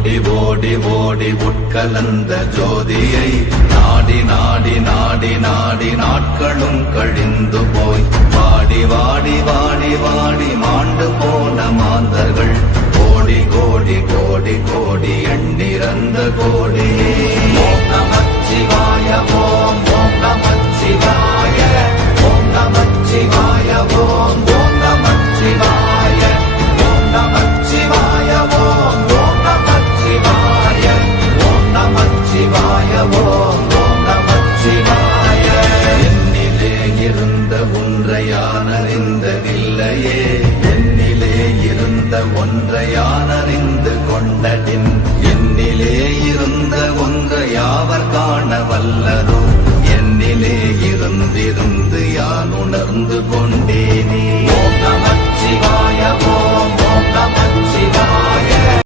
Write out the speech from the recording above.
ஓடி ஓடி ஓடி உட்கலந்த ஜோதியை நாடி நாடி நாடி நாடி நாட்களும் கழிந்து போய் வாடி வாடி வாடி வாடி மாண்டு போன மாந்தர்கள் கோடி கோடி கோடி கோடி எண்ணிறந்த கோடியே. ஓம் நமச்சிவாய ஓம் ஓம் நமச்சிவாய ஓம் நமச்சிவாய ஓம் ஓம் நமச்சிவாய ஓம் நமச்சிவாய ஓம் ஓம் நமச்சிவாய ஓம் நமச்சிவாய ஓம் ஓம் நமச்சிவாய. என்னிலே இருந்த ஒன்றை யான் அறிந்ததில்லையே, என்னிலே இருந்த ஒன்றை யான் அறிந்து கொண்டடின், என்னிலே இருந்த ஒன்றை யாவர் காண வல்லரோ, என்னிலே இருந்திருந்து யான் உணர்ந்து கொண்டேனே.